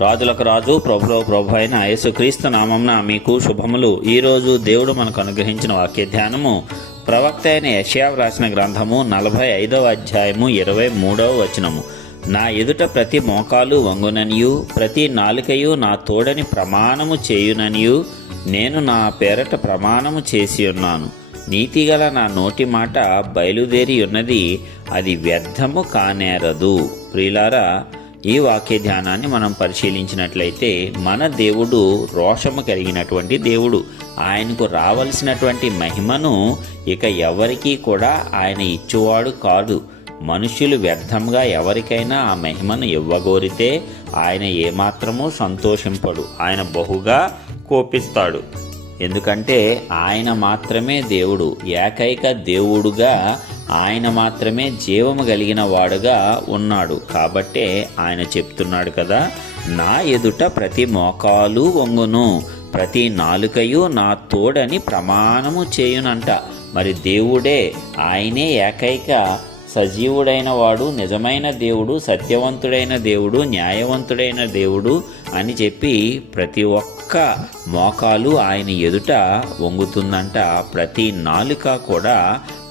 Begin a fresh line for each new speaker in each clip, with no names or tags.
రాజులకు రాజు ప్రభులో ప్రభు అయిన యేసుక్రీస్తు నామంన మీకు శుభములు. ఈరోజు దేవుడు మనకు అనుగ్రహించిన వాక్య ధ్యానము ప్రవక్త అయిన యషయా వ్రాసిన గ్రంథము నలభై ఐదవ అధ్యాయము ఇరవై మూడవ వచనము. నా ఎదుట ప్రతి మోకాలు వంగుననియు ప్రతి నాలుకయు నా తోడని ప్రమాణము చేయుననియు నేను నా పేరట ప్రమాణము చేసి ఉన్నాను. నీతిగల నా నోటి మాట బయలుదేరి ఉన్నది అది వ్యర్థము కానేరదు. ప్రియులారా ఈ వాక్య ధ్యానాన్ని మనం పరిశీలించినట్లయితే మన దేవుడు రోషము కలిగినటువంటి దేవుడు. ఆయనకు రావలసినటువంటి మహిమను ఇక ఎవరికీ కూడా ఆయన ఇచ్చువాడు కాదు. మనుషులు వ్యర్థంగా ఎవరికైనా ఆ మహిమను ఇవ్వగోరితే ఆయన ఏమాత్రమూ సంతోషింపడు. ఆయన బహుగా కోపిస్తాడు. ఎందుకంటే ఆయన మాత్రమే దేవుడు. ఏకైక దేవుడుగా ఆయన మాత్రమే జీవము కలిగిన వాడుగా ఉన్నాడు. కాబట్టే ఆయన చెప్తున్నాడు కదా నా ఎదుట ప్రతి మోకాలు వంగును ప్రతి నాలుకయు నా తోడని ప్రమాణము చేయునంట. మరి దేవుడే ఆయనే ఏకైక సజీవుడైన వాడు నిజమైన దేవుడు సత్యవంతుడైన దేవుడు న్యాయవంతుడైన దేవుడు అని చెప్పి ప్రతి ఒక్క మోకాలు ఆయన ఎదుట వంగుతుందంట. ప్రతి నాలుక కూడా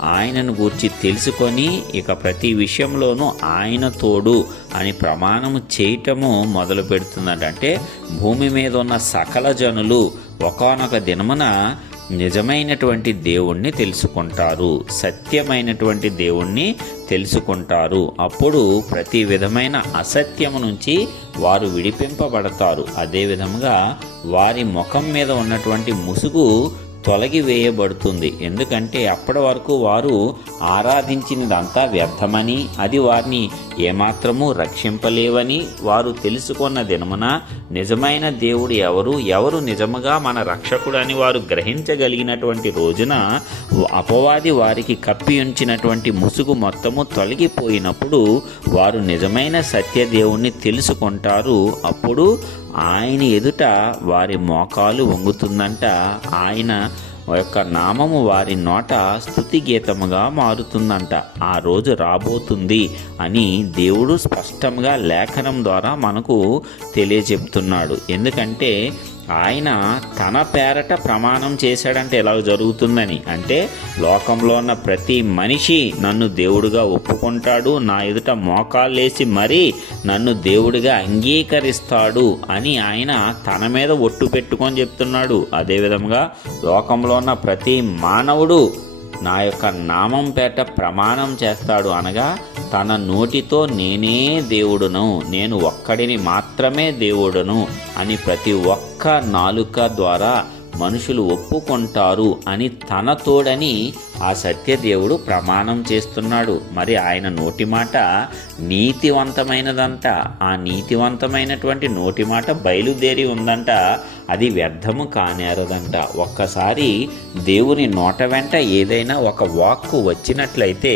ఆయనను గూర్చి తెలుసుకొని ఇక ప్రతి విషయంలోనూ ఆయన తోడు అని ప్రమాణము చేయటము మొదలు పెడుతుందంట అంటే భూమి మీద ఉన్న సకల జనులు ఒకనొక దినమున నిజమైనటువంటి దేవుణ్ణి తెలుసుకుంటారు సత్యమైనటువంటి దేవుణ్ణి తెలుసుకుంటారు. అప్పుడు ప్రతి విధమైన అసత్యము నుంచి వారు విడిపింపబడతారు. అదే విధముగా వారి ముఖం మీద ఉన్నటువంటి ముసుగు తొలగి వేయబడుతుంది. ఎందుకంటే అప్పటి వరకు వారు ఆరాధించినదంతా వ్యర్థమని అది వారిని ఏమాత్రము రక్షింపలేవని వారు తెలుసుకున్న దినమున నిజమైన దేవుడు ఎవరు ఎవరు నిజముగా మన రక్షకుడు అని వారు గ్రహించగలిగినటువంటి రోజున అపవాది వారికి కప్పి ఉంచినటువంటి ముసుగు మొత్తము తొలగిపోయినప్పుడు వారు నిజమైన సత్యదేవుణ్ణి తెలుసుకుంటారు. అప్పుడు ఆయన ఎదుట వారి మోకాలు వంగుతుందంట. ఆయన యొక్క నామము వారి నోట స్థుతి గీతముగా మారుతుందంట. ఆ రోజు రాబోతుంది అని దేవుడు స్పష్టంగా లేఖనం ద్వారా మనకు తెలియజెప్తున్నాడు. ఎందుకంటే ఆయన తన పేరట ప్రమాణం చేశాడంటే ఎలా జరుగుతుందని. అంటే లోకంలో ఉన్న ప్రతి మనిషి నన్ను దేవుడిగా ఒప్పుకుంటాడు నా ఎదుట మోకాళ్ళేసి మరీ నన్ను దేవుడిగా అంగీకరిస్తాడు అని ఆయన తన మీద ఒట్టు పెట్టుకొని చెప్తున్నాడు. అదేవిధంగా లోకంలో ఉన్న ప్రతి మానవుడు నా యొక్క నామం పేట ప్రమాణం చేస్తాడు అనగా తన నోటితో నేనే దేవుడును నేను ఒక్కడిని మాత్రమే దేవుడును అని ప్రతి ఒక్క నాలుక ద్వారా మనుషులు ఒప్పుకుంటారు అని తన తోడని ఆ సత్యదేవుడు ప్రమాణం చేస్తున్నాడు. మరి ఆయన నోటి మాట నీతివంతమైనదంట. ఆ నీతివంతమైనటువంటి నోటి మాట బయలుదేరి ఉందంట. అది వ్యర్థము కానేరదంట. ఒక్కసారి దేవుని నోట వెంట ఏదైనా ఒక వాక్కు వచ్చినట్లయితే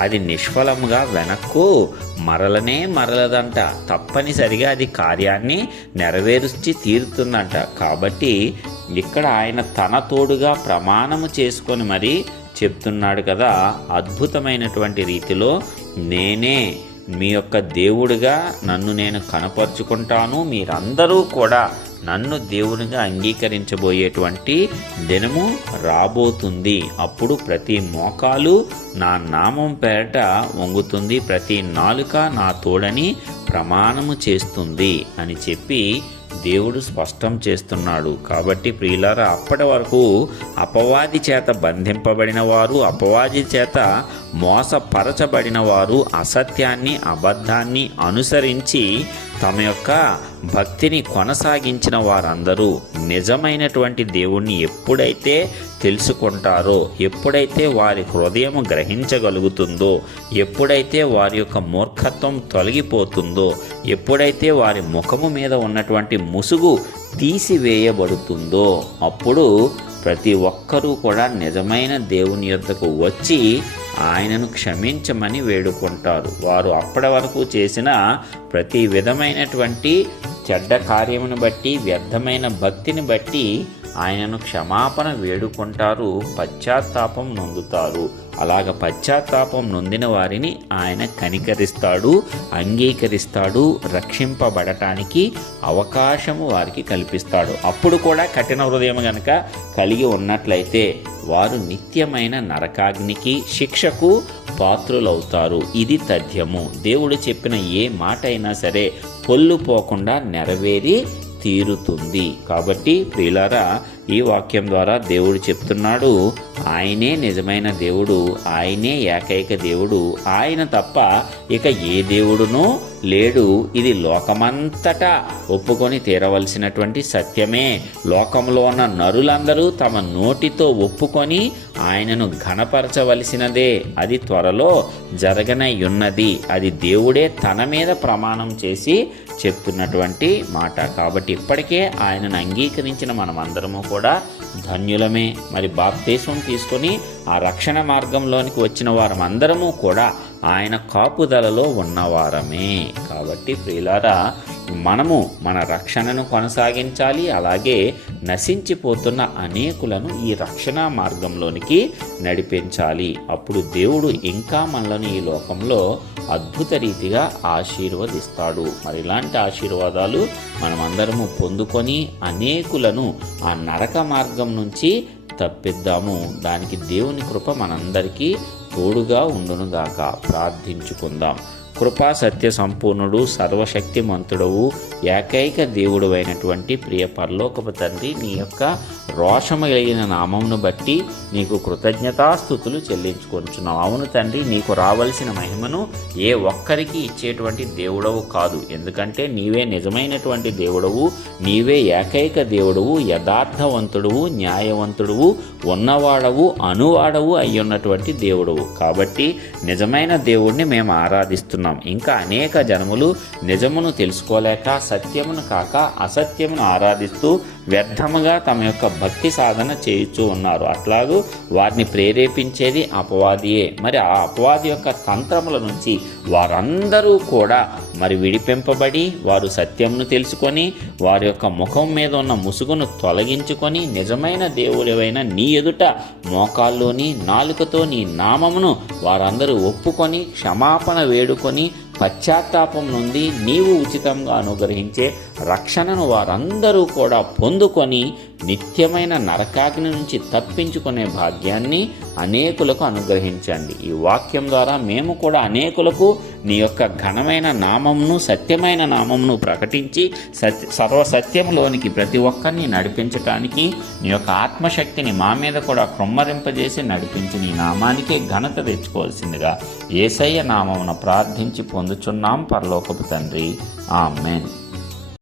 అది నిష్ఫలముగా వెనక్కు మరలనే మరలదంట. తప్పనిసరిగా అది కార్యాన్ని నెరవేర్చి తీరుతుందంట. కాబట్టి ఇక్కడ ఆయన తన తోడుగా ప్రమాణము చేసుకొని మరి చెప్తున్నాడు కదా అద్భుతమైనటువంటి రీతిలో నేనే మీ యొక్క దేవుడిగా నన్ను నేను కనపరుచుకుంటాను. మీరందరూ కూడా నన్ను దేవునిగా అంగీకరించబోయేటువంటి దినము రాబోతుంది. అప్పుడు ప్రతి మోకాలు నా నామం పేరట వంగుతుంది. ప్రతి నాలుక నా తోడని ప్రమాణము చేస్తుంది అని చెప్పి దేవుడు స్పష్టం చేస్తున్నాడు. కాబట్టి ప్రియులారా అప్పటి వరకు అపవాది చేత బంధింపబడిన వారు అపవాది చేత మోసపరచబడిన వారు అసత్యాన్ని అబద్ధాన్ని అనుసరించి తమ యొక్క భక్తిని కొనసాగించిన వారందరూ నిజమైనటువంటి దేవుణ్ణి ఎప్పుడైతే తెలుసుకుంటారో ఎప్పుడైతే వారి హృదయం గ్రహించగలుగుతుందో ఎప్పుడైతే వారి యొక్క మూర్ఖత్వం తొలగిపోతుందో ఎప్పుడైతే వారి ముఖము మీద ఉన్నటువంటి ముసుగు తీసివేయబడుతుందో అప్పుడు ప్రతి ఒక్కరూ కూడా నిజమైన దేవుని యొద్దకు వచ్చి ఆయనను క్షమించమని వేడుకుంటారు. వారు అప్పటి వరకు చేసిన ప్రతి విధమైనటువంటి చెడ్డ కార్యమును బట్టి వ్యర్థమైన భక్తిని బట్టి ఆయనను క్షమాపణ వేడుకుంటారు పశ్చాత్తాపం నొందుతారు. అలాగ పశ్చాత్తాపం నొందిన వారిని ఆయన కనికరిస్తాడు అంగీకరిస్తాడు రక్షింపబడటానికి అవకాశము వారికి కల్పిస్తాడు. అప్పుడు కూడా కఠిన హృదయం కనుక కలిగి ఉన్నట్లయితే వారు నిత్యమైన నరకాగ్నికి శిక్షకు పాత్రులవుతారు. ఇది తథ్యము. దేవుడు చెప్పిన ఏ మాట అయినా సరే పొల్లు పోకుండా నెరవేరి తీరుతుంది. కాబట్టి ప్రియులారా ఈ వాక్యం ద్వారా దేవుడు చెప్తున్నాడు ఆయనే నిజమైన దేవుడు ఆయనే ఏకైక దేవుడు ఆయన తప్ప ఇక ఏ దేవుడునూ లేడు. ఇది లోకమంతటా ఒప్పుకొని తీరవలసినటువంటి సత్యమే. లోకంలో ఉన్న నరులందరూ తమ నోటితో ఒప్పుకొని ఆయనను ఘనపరచవలసినదే. అది త్వరలో జరగనయ్యున్నది అది దేవుడే తన మీద ప్రమాణం చేసి చెప్తున్నటువంటి మాట. కాబట్టి ఇప్పటికే ఆయనను అంగీకరించిన మనమందరము కూడా కూడా ధన్యులమే. మరి బాప్తేశం తీసుకొని ఆ రక్షణ మార్గంలోనికి వచ్చిన వారమందరము కూడా ఆయన కాపుదలలో ఉన్నవారమే. కాబట్టి ప్రియులారా మనము మన రక్షణను కొనసాగించాలి. అలాగే నశించిపోతున్న అనేకులను ఈ రక్షణ మార్గంలోనికి నడిపించాలి. అప్పుడు దేవుడు ఇంకా మనలను ఈ లోకంలో అద్భుత రీతిగా ఆశీర్వదిస్తాడు. మరి ఇలాంటి ఆశీర్వాదాలు మనమందరము పొందుకొని అనేకులను ఆ నరక మార్గం నుంచి తప్పిద్దాము. దానికి దేవుని కృప మనందరికీ తోడుగా ఉండునుగాక. ప్రార్థించుకుందాం. కృపా సత్య సంపూర్ణుడు సర్వశక్తిమంతుడవు ఏకైక దేవుడు అయినటువంటి ప్రియ పరలోకపు తండ్రి నీ యొక్క రోషము కలిగిన నామమును బట్టి నీకు కృతజ్ఞతాస్థుతులు చెల్లించుకొంచున్నావు అవును తండ్రి నీకు రావలసిన మహిమను ఏ ఒక్కరికి ఇచ్చేటువంటి దేవుడవు కాదు. ఎందుకంటే నీవే నిజమైనటువంటి దేవుడవు నీవే ఏకైక దేవుడవు యథార్థవంతుడువు న్యాయవంతుడువు ఉన్నవాడవు అనువాడవు అయ్యున్నటువంటి దేవుడవు. కాబట్టి నిజమైన దేవుడిని మేము ఆరాధిస్తున్నాం. ఇంకా అనేక జనములు నిజమును తెలుసుకోలేక సత్యమును కాక అసత్యమును ఆరాధిస్తూ వ్యర్థముగా తమ యొక్క భక్తి సాధన చేయుచూ ఉన్నారు. అట్లాగూ వారిని ప్రేరేపించేది అపవాదియే. మరి ఆ అపవాది యొక్క తంత్రముల నుంచి వారందరూ కూడా మరి విడిపింపబడి వారు సత్యమును తెలుసుకొని వారి యొక్క ముఖం మీద ఉన్న ముసుగును తొలగించుకొని నిజమైన దేవుడివైన నీ ఎదుట మోకాల్లోని నాలుకతో నీ నామమును వారందరూ ఒప్పుకొని క్షమాపణ వేడుకొని పశ్చాత్తాపం నుండి నీవు ఉచితంగా అనుగ్రహించే రక్షణను వారందరూ కూడా పొందుకొని నిత్యమైన నరకాగ్ని నుంచి తప్పించుకునే భాగ్యాన్ని అనేకులకు అనుగ్రహించండి. ఈ వాక్యం ద్వారా మేము కూడా అనేకులకు నీ యొక్క ఘనమైన నామమును సత్యమైన నామమును ప్రకటించి సత్య సర్వసత్యంలోనికి ప్రతి ఒక్కరిని నడిపించటానికి నీ యొక్క ఆత్మశక్తిని మా మీద కూడా కృమ్మరింపజేసి నడిపించి నీ నామానికే ఘనత తెచ్చుకోవాల్సిందిగా ఏసయ్య నామమున ప్రార్థించి పొందుచున్నాం పరలోకపు తండ్రి. ఆమెన్.